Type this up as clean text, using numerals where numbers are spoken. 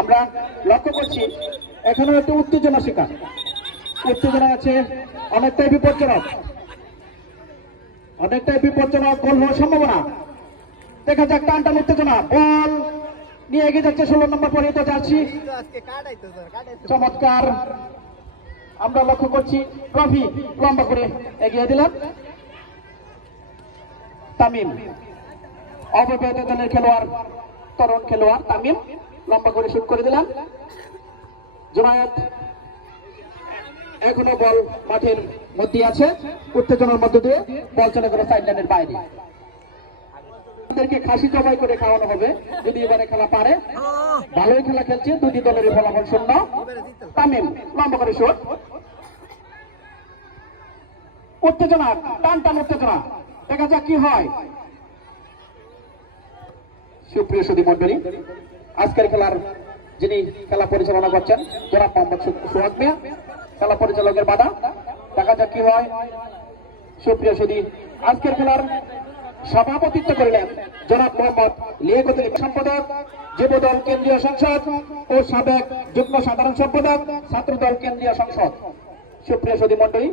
আমরা লক্ষ্য করছি এখানেও একটু উত্তেজনা শিকার, উত্তেজনা আছে, অনেকটাই বিপজ্জনক, গোল হওয়ার সম্ভাবনা। দেখা যাক টান টান উত্তেজনা, বল নিয়ে এগিয়ে যাচ্ছে 16 নম্বর পরিহিত জার্সি, চমৎকার। আমরা লক্ষ্য করছি ট্রফি লম্বা করে এগিয়ে দিলাম তামিম, অবৈধ দলের খেলোয়াড়, তরুণ খেলোয়াড় তামিম লম্বা করে শুট করে দিলাম। জুনায়েদ এখনো বল মাঠের মধ্যে আছে, উত্তেজনার মধ্যে দিয়ে বল চলে গেল সাইড লাইনের বাইরে। আমাদেরকে খাসি জবাই করে খাওয়ানো হবে যদি এবারে খেলা পারে। ভালোই খেলা খেলছে, দুটি দলের ফলাফল শূন্য। তামিম লম্বা করে শুট, উত্তেজনা, টান টান উত্তেজনা, দেখা যাক কি হয়। সুপ্রিয় সুধী মন্ডলী, আজকের খেলার যিনি খেলা পরিচালনা করছেন জনাব মোহাম্মদ সোহাগ মিয়া, খেলা পরিচালকের বাধা, দেখা যাক কি হয়। সুপ্রিয় সুধী, আজকের খেলার সভাপতিত্ব করলেন জনাব মোহাম্মদ লিয়াকত আলী সম্পাদক, যুবদল কেন্দ্রীয় সংসদ ও সাবেক যুগ্ম সাধারণ সম্পাদক, ছাত্রদল কেন্দ্রীয় সংসদ। সুপ্রিয় সুধী মন্ডলী,